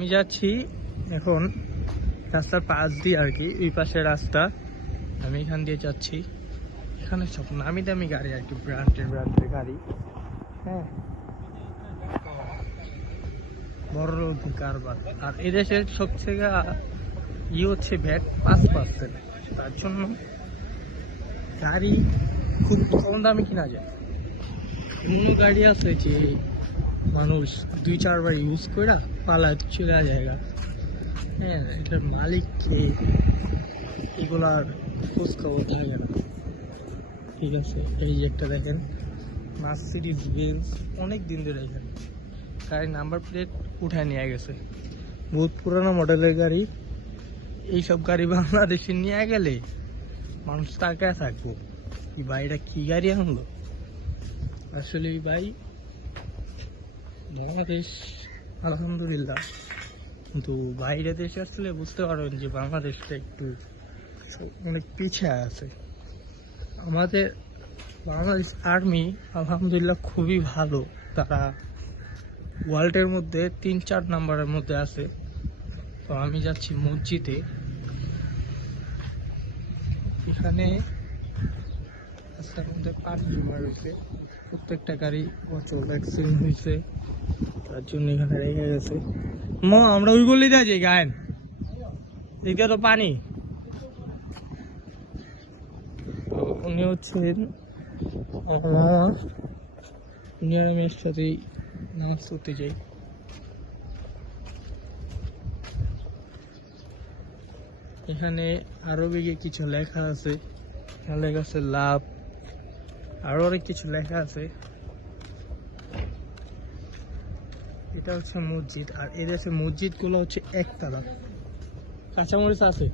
আমি যাচ্ছি এখন রাস্তার পাশ দিয়ে আর কি, এই পাশে রাস্তা, আমি এখান দিয়ে যাচ্ছি। এখানে সব নামি দামি গাড়ি আর কি, ব্র্যান্ডের গাড়ি। হ্যাঁ, বড় কারবার। আর এদেশের সবথেকে হচ্ছে ভ্যাট 5%, তার জন্য গাড়ি খুব কম দামে কিনা যায়। এমনও গাড়ি আছে যে মানুষ 2-4 বার ইউজ করে পালা চলে জায়গা। হ্যাঁ, এটার মালিককে এগুলার খোঁজ খবর থাকে না। ঠিক আছে, এই যে একটা দেখেন মার্সিডিজ বেঞ্জ, অনেক দিন ধরে এখানে গাড়ির নাম্বার প্লেট উঠায় নিয়ে গেছে, বহুত পুরানো মডেলের গাড়ি। এইসব গাড়ি বাংলাদেশে নিয়ে গেলে মানুষ তাকায় থাকবো, কি ভাই এটা কি গাড়ি আনলো। আসলে ভাই বাংলাদেশ আলহামদুলিল্লাহ, কিন্তু বাইরে দেশে আসলে বুঝতে পারবেন যে বাংলাদেশটা একটু অনেক পিছিয়ে আছে। আমাদের বাংলাদেশ আর্মি আলহামদুলিল্লাহ খুবই ভালো, তারা ওয়ার্ল্ডের মধ্যে 3-4 নাম্বারের মধ্যে আছে। তো আমি যাচ্ছি মসজিদে, এখানে রাস্তার মধ্যে পানি জমা রয়েছে, প্রত্যেকটা গাড়ি অচল অ্যাক্সিডেন্ট হয়েছে, তার জন্য এখানে রেখে গেছে। আমরা ওই গলি দিয়ে যাই গায়েন, এদিকে তো পানি। তো উনি হচ্ছেন আমার মামা, উনি আর আমি একসাথেই নামাজ পড়তে যাই। এখানে আরবিকে কিছু লেখা আছে, এখানে লেখা আছে লাভ, আরো অনেক কিছু লেখা আছে। এটা হচ্ছে মসজিদ, আর এদেশে মসজিদ গুলো হচ্ছে একতলা। কাঁচামরিচ আছে।